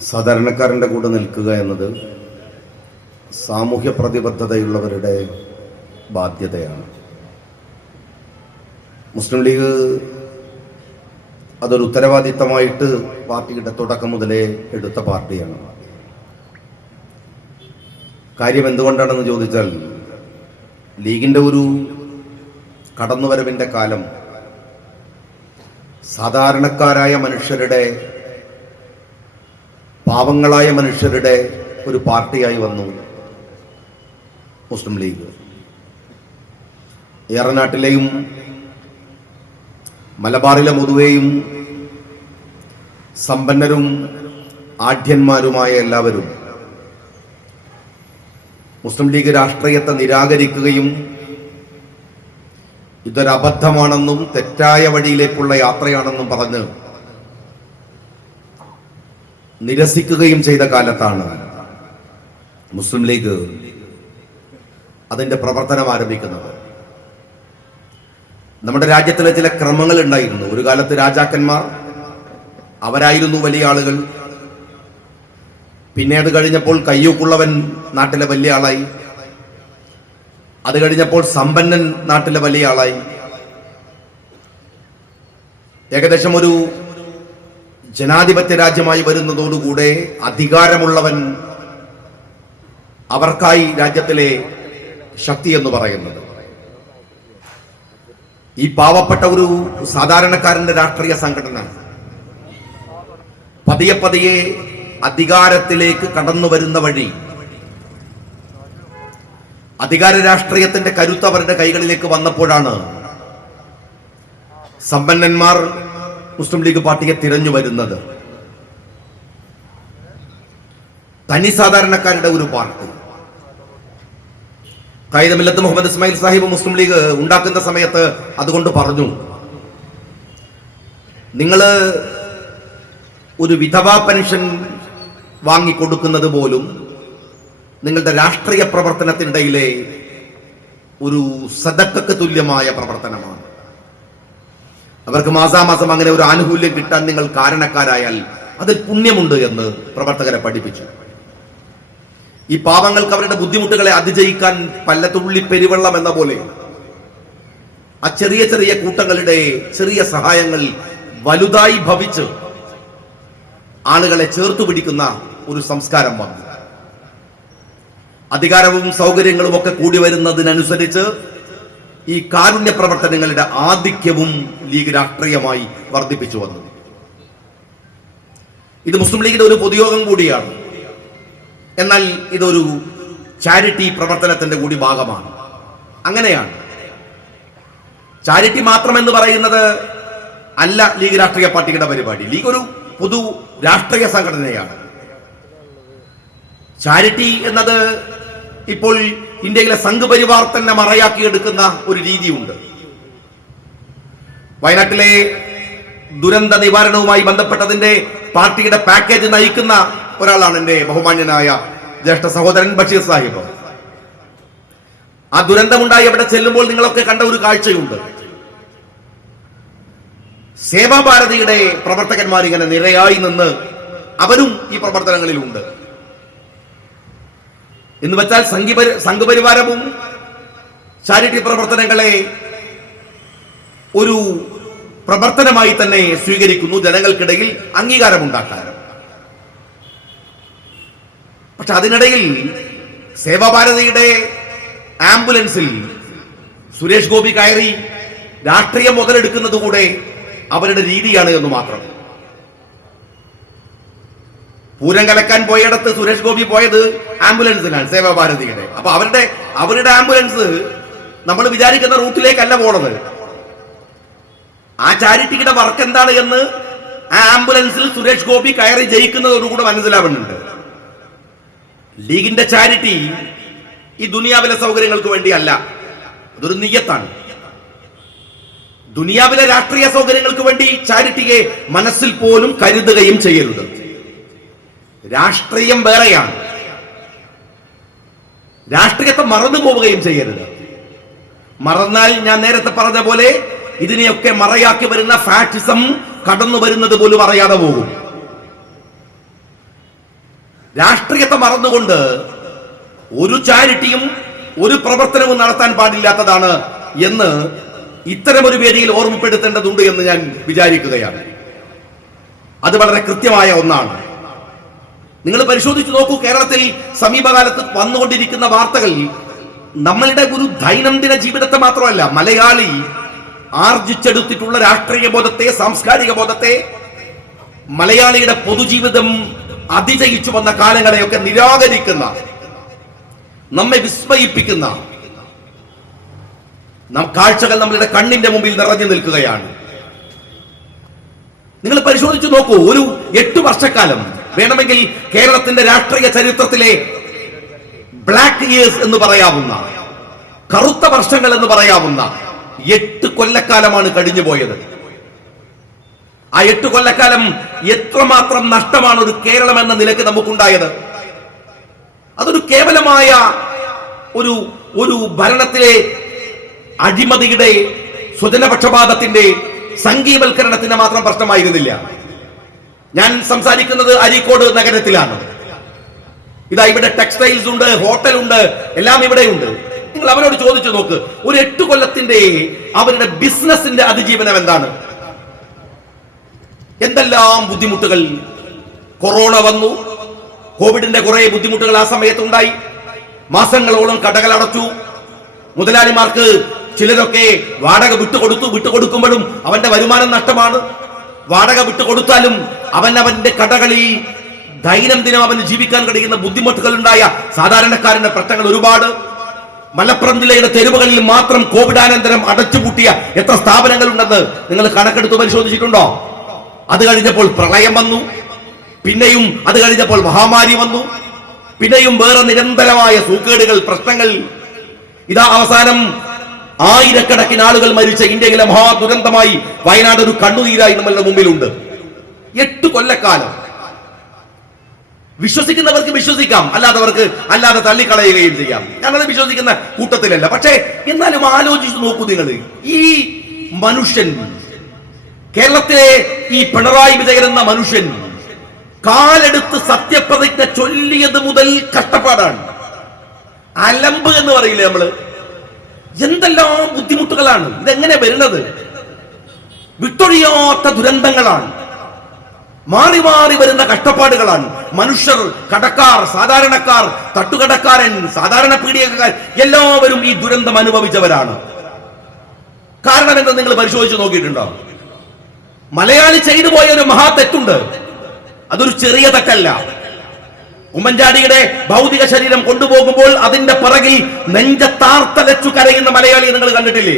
സാധാരണക്കാരന്റെ കൂടെ നിൽക്കുക എന്നത് സാമൂഹ്യ പ്രതിബദ്ധതയുള്ളവരുടെ ബാധ്യതയാണ്. മുസ്ലിം ലീഗ് അതൊരു ഉത്തരവാദിത്തമായിട്ട് പാർട്ടിയുടെ തുടക്കം മുതലേ എടുത്ത പാർട്ടിയാണ്. കാര്യം എന്തുകൊണ്ടാണെന്ന് ചോദിച്ചാൽ ലീഗിന്റെ ഒരു കടന്നുവരവിന്റെ കാലം സാധാരണക്കാരായ മനുഷ്യരുടെ പാവങ്ങളായ മനുഷ്യരുടെ ഒരു പാർട്ടിയായി വന്നു. മുസ്ലിം ലീഗ്. ഏറനാട്ടിലെയും മലബാറിലെ മുതുവേയും സമ്പന്നരും ആഢ്യന്മാരുമായ എല്ലാവരും മുസ്ലിം ലീഗ് രാഷ്ട്രീയത്തെ നിരാകരിക്കുകയും ഇതൊരബദ്ധമാണെന്നും തെറ്റായ വഴിയിലേക്കുള്ള യാത്രയാണെന്നും പറഞ്ഞ് നിരസിക്കുകയും ചെയ്ത കാലത്താണ് മുസ്ലിം ലീഗ് അതിന്റെ പ്രവർത്തനം ആരംഭിക്കുന്നത്. നമ്മുടെ രാജ്യത്തിലെ ചില ക്രമങ്ങൾ ഉണ്ടായിരുന്നു. ഒരു കാലത്ത് രാജാക്കന്മാർ അവരായിരുന്നു വലിയ ആളുകൾ. പിന്നെ അത് കഴിഞ്ഞപ്പോൾ കയ്യൂക്കുള്ളവൻ നാട്ടിലെ വലിയ ആളായി. അത് കഴിഞ്ഞപ്പോൾ സമ്പന്നൻ നാട്ടിലെ വലിയ ആളായി. ഏകദേശം ഒരു ജനാധിപത്യ രാജ്യമായി വരുന്നതോടുകൂടെ അധികാരമുള്ളവൻ അവർക്കായി രാജ്യത്തിലെ ശക്തി എന്ന് പറയുന്നത്. ഈ പാവപ്പെട്ട ഒരു സാധാരണക്കാരന്റെ രാഷ്ട്രീയ സംഘടന പതിയെ പതിയെ അധികാരത്തിലേക്ക് കടന്നു വരുന്ന വഴി അധികാര രാഷ്ട്രീയത്തിന്റെ കരുത്ത് അവരുടെ കൈകളിലേക്ക് വന്നപ്പോഴാണ് സമ്പന്നന്മാർ മുസ്ലിം ലീഗ് പാർട്ടിയെ തിരഞ്ഞു വരുന്നത്. തനി സാധാരണക്കാരുടെ ഒരു പാർട്ടി. കായികമില്ലത്ത് മുഹമ്മദ് ഇസ്മായിൽ സാഹിബ് മുസ്ലിം ലീഗ് ഉണ്ടാക്കുന്ന സമയത്ത് അതുകൊണ്ട് പറഞ്ഞു. നിങ്ങൾ ഒരു വിധവാ പെൻഷൻ വാങ്ങിക്കൊടുക്കുന്നത് പോലും നിങ്ങളുടെ രാഷ്ട്രീയ പ്രവർത്തനത്തിനിടയിലെ ഒരു സദക്കക്ക് തുല്യമായ പ്രവർത്തനമാണ്. അവർക്ക് മാസാമാസം അങ്ങനെ ഒരു ആനുകൂല്യം കിട്ടാൻ നിങ്ങൾ കാരണക്കാരായാൽ അതിൽ പുണ്യമുണ്ട് എന്ന് പ്രവർത്തകരെ പഠിപ്പിച്ചു. ഈ പാവങ്ങൾക്ക് അവരുടെ ബുദ്ധിമുട്ടുകളെ അതിജയിക്കാൻ പല്ലത്തുള്ളി പെരുവെള്ളം എന്ന പോലെ ആ ചെറിയ ചെറിയ കൂട്ടങ്ങളുടെ ചെറിയ സഹായങ്ങൾ വലുതായി ഭവിച്ച് ആളുകളെ ചേർത്തു പിടിക്കുന്ന ഒരു സംസ്കാരം വന്നു. അധികാരവും സൗകര്യങ്ങളും ഒക്കെ കൂടി വരുന്നതിനനുസരിച്ച് ഈ കാരുണ്യ പ്രവർത്തനങ്ങളുടെ ആധിക്യവും ലീഗ് രാഷ്ട്രീയമായി വർദ്ധിപ്പിച്ചു വന്നു. ഇത് മുസ്ലിം ലീഗിന്റെ ഒരു പൊതുയോഗം കൂടിയാണ്. എന്നാൽ ഇതൊരു ചാരിറ്റി പ്രവർത്തനത്തിന്റെ കൂടി ഭാഗമാണ്. അങ്ങനെയാണ്. ചാരിറ്റി മാത്രം എന്ന് പറയുന്നത് അല്ല ലീഗ് രാഷ്ട്രീയ പാർട്ടിയുടെ പരിപാടി. ലീഗ് ഒരു പൊതു രാഷ്ട്രീയ സംഘടനയാണ്. ചാരിറ്റി എന്നത് ഇപ്പോൾ ഇന്ത്യയിലെ സംഘപരിവാർ തന്നെ മറയാക്കി എടുക്കുന്ന ഒരു രീതിയുണ്ട്. വയനാട്ടിലെ ദുരന്ത നിവാരണവുമായി ബന്ധപ്പെട്ടതിന്റെ പാർട്ടിയുടെ പാക്കേജ് നയിക്കുന്ന ഒരാളാണ് എന്റെ ബഹുമാന്യനായ ജ്യേഷ്ഠ സഹോദരൻ ബഷീർ സാഹിബ്. ആ ദുരന്തമുണ്ടായി അവിടെ ചെല്ലുമ്പോൾ നിങ്ങളൊക്കെ കണ്ട ഒരു കാഴ്ചയുണ്ട്. സേവാഭാരതിയുടെ പ്രവർത്തകന്മാർ ഇങ്ങനെ നിരയായി നിന്ന് അവരും ഈ പ്രവർത്തനങ്ങളിലുണ്ട്. എന്ന് വെച്ചാൽ സംഘിപരി സംഘപരിവാരവും ചാരിറ്റി പ്രവർത്തനങ്ങളെ ഒരു പ്രവർത്തനമായി തന്നെ സ്വീകരിക്കുന്നു. ജനങ്ങൾക്കിടയിൽ അംഗീകാരമുണ്ടാക്കാൻ. പക്ഷെ അതിനിടയിൽ സേവാഭാരതിയുടെ ആംബുലൻസിൽ സുരേഷ് ഗോപി കയറി രാഷ്ട്രീയം മുതലെടുക്കുന്നത് കൂടെ അവരുടെ രീതിയാണ് എന്ന് മാത്രം. പൂരം കലക്കാൻ പോയിടത്ത് സുരേഷ് ഗോപി പോയത് ആംബുലൻസിലാണ് സേവാഭാരതിയുടെ. അപ്പൊ അവരുടെ അവരുടെ ആംബുലൻസ് നമ്മൾ വിചാരിക്കുന്ന റൂട്ടിലേക്കല്ല പോണത്. ആ ചാരിറ്റിയുടെ വർക്ക് എന്താണ് എന്ന് ആ ആംബുലൻസിൽ സുരേഷ് ഗോപി കയറി ജയിക്കുന്നതോടുകൂടെ മനസ്സിലാവുന്നുണ്ട്. ലീഗിന്റെ ചാരിറ്റി ഈ ദുനിയാവിലെ സൗകര്യങ്ങൾക്ക് വേണ്ടിയല്ല. അതൊരു നിയ്യത്താണ് ദുനിയാവിലെ രാഷ്ട്രീയ സൗകര്യങ്ങൾക്ക് വേണ്ടി ചാരിറ്റിയെ മനസ്സിൽ പോലും കരുതുകയും ചെയ്യരുത്. രാഷ്ട്രീയം വേറെയാണ്. രാഷ്ട്രീയത്തെ മറന്നു പോവുകയും ചെയ്യരുത്. മറന്നാൽ ഞാൻ നേരത്തെ പറഞ്ഞ പോലെ ഇതിനെയൊക്കെ മറയാക്കി വരുന്ന ഫാറ്റിസം കടന്നു വരുന്നത് പോലും അറിയാതെ പോകും. രാഷ്ട്രീയത്തെ മറന്നുകൊണ്ട് ഒരു ചാരിറ്റിയും ഒരു പ്രവർത്തനവും നടത്താൻ പാടില്ലാത്തതാണ് എന്ന് ഇത്തരമൊരു വേദിയിൽ ഓർമ്മപ്പെടുത്തേണ്ടതുണ്ട് എന്ന് ഞാൻ വിചാരിക്കുകയാണ്. അത് വളരെ കൃത്യമായ ഒന്നാണ്. നിങ്ങൾ പരിശോധിച്ചു നോക്കൂ കേരളത്തിൽ സമീപകാലത്ത് വന്നുകൊണ്ടിരിക്കുന്ന വാർത്തകൾ നമ്മളുടെ ഒരു ദൈനംദിന ജീവിതത്തെ മാത്രമല്ല മലയാളി ആർജിച്ചെടുത്തിട്ടുള്ള രാഷ്ട്രീയ ബോധത്തെ സാംസ്കാരിക ബോധത്തെ മലയാളിയുടെ പൊതുജീവിതം അതിജയിച്ചു വന്ന കാലങ്ങളെയൊക്കെ നിരാകരിക്കുന്ന നമ്മെ വിസ്മയിപ്പിക്കുന്ന കാഴ്ചകൾ നമ്മളുടെ കണ്ണിന്റെ മുമ്പിൽ നിറഞ്ഞു നിൽക്കുകയാണ്. നിങ്ങൾ പരിശോധിച്ചു നോക്കൂ ഒരു എട്ട് വർഷക്കാലം വേണമെങ്കിൽ കേരളത്തിന്റെ രാഷ്ട്രീയ ചരിത്രത്തിലെ ബ്ലാക്ക് ഇയേഴ്സ് എന്ന് പറയാവുന്ന കറുത്ത വർഷങ്ങൾ എന്ന് പറയാവുന്ന എട്ട് കൊല്ലക്കാലമാണ് കഴിഞ്ഞു പോയത്. ആ എട്ട് കൊല്ലക്കാലം എത്രമാത്രം നഷ്ടമാണ് ഒരു കേരളം എന്ന നിലയ്ക്ക് നമുക്കുണ്ടായത്. അതൊരു കേവലമായ ഒരു ഒരു ഭരണത്തിലെ അഴിമതിയുടെ സ്വജനപക്ഷപാതത്തിന്റെ സംഘീവൽക്കരണത്തിന്റെ മാത്രം പ്രശ്നമായിരുന്നില്ല. ഞാൻ സംസാരിക്കുന്നത് അരീക്കോട് നഗരത്തിലാണ്. ഇതാ ഇവിടെ ടെക്സ്റ്റൈൽസ് ഉണ്ട് ഹോട്ടൽ ഉണ്ട് എല്ലാം ഇവിടെയുണ്ട്. നിങ്ങൾ അവനോട് ചോദിച്ചു നോക്ക് ഒരു എട്ട് കൊല്ലത്തിന്റെ അവരുടെ ബിസിനസിന്റെ അതിജീവനം എന്താണ്? എന്തെല്ലാം ബുദ്ധിമുട്ടുകൾ? കൊറോണ വന്നു കോവിഡിന്റെ കുറെ ബുദ്ധിമുട്ടുകൾ ആ സമയത്തുണ്ടായി. മാസങ്ങളോളം കടകൾ അടച്ചു. മുതലാളിമാർക്ക് ചിലരൊക്കെ വാടക വിട്ടുകൊടുത്തു വിട്ടുകൊടുക്കുമ്പോഴും അവന്റെ വരുമാനം നഷ്ടമാണ്. വാടക വിട്ടു കൊടുത്താലും അവൻ അവന്റെ കടകളിൽ ദൈനംദിനം അവന് ജീവിക്കാൻ കഴിയുന്ന ബുദ്ധിമുട്ടുകൾ ഉണ്ടായ സാധാരണക്കാരന്റെ പ്രശ്നങ്ങൾ ഒരുപാട്. മലപ്പുറം ജില്ലയുടെ തെരുവുകളിൽ മാത്രം കോവിഡാനന്തരം അടച്ചുപൂട്ടിയ എത്ര സ്ഥാപനങ്ങൾ ഉണ്ടെന്ന് നിങ്ങൾ കണക്കെടുത്ത് പരിശോധിച്ചിട്ടുണ്ടോ? അത് കഴിഞ്ഞപ്പോൾ പ്രളയം വന്നു. പിന്നെയും അത് കഴിഞ്ഞപ്പോൾ മഹാമാരി വന്നു. പിന്നെയും വേറെ നിരന്തരമായ സൂക്കേടുകൾ പ്രശ്നങ്ങൾ. ഇതാ അവസാനം ആയിരക്കണക്കിന് ആളുകൾ മരിച്ച ഇന്ത്യയിലെ മഹാദുരന്തമായി വയനാട് ഒരു കണ്ണുനീരായി നമ്മളുടെ മുമ്പിലുണ്ട്. എട്ട് കൊല്ലക്കാലം. വിശ്വസിക്കുന്നവർക്ക് വിശ്വസിക്കാം അല്ലാത്തവർക്ക് അല്ലാതെ തള്ളിക്കളയുകയും ചെയ്യാം. ഞാനത് വിശ്വസിക്കുന്ന കൂട്ടത്തിലല്ല. പക്ഷേ എന്നാലും ആലോചിച്ച് നോക്കൂ നിങ്ങൾ ഈ മനുഷ്യൻ കേരളത്തിലെ ഈ പിണറായി വിജയൻ എന്ന മനുഷ്യൻ കാലെടുത്ത് സത്യപ്രതിജ്ഞ ചൊല്ലിയത് മുതൽ കഷ്ടപ്പാടാണ്. അലമ്പ് എന്ന് പറയില്ലേ നമ്മൾ? എന്തെല്ലാം ബുദ്ധിമുട്ടുകളാണ്? ഇതെങ്ങനെ വരുന്നത്? വിട്ടൊഴിയാത്ത ദുരന്തങ്ങളാണ്. മാറി മാറി വരുന്ന കഷ്ടപ്പാടുകളാണ്. മനുഷ്യർ കടക്കാർ സാധാരണക്കാർ തട്ടുകടക്കാരൻ സാധാരണ പീഡികക്കാർ എല്ലാവരും ഈ ദുരന്തം അനുഭവിച്ചവരാണ്. കാരണം എന്താ നിങ്ങൾ പരിശോധിച്ച് നോക്കിയിട്ടുണ്ടോ? മലയാളി ചെയ്തു പോയ ഒരു മഹാ തെറ്റുണ്ട് അതൊരു ചെറിയ തെറ്റല്ല. ഉമ്മൻചാണ്ടിയുടെ ഭൗതിക ശരീരം കൊണ്ടുപോകുമ്പോൾ അതിന്റെ പിറകിൽ നെഞ്ചത്താർത്തലച്ചു കരയുന്ന മലയാളി നിങ്ങൾ കണ്ടിട്ടില്ലേ?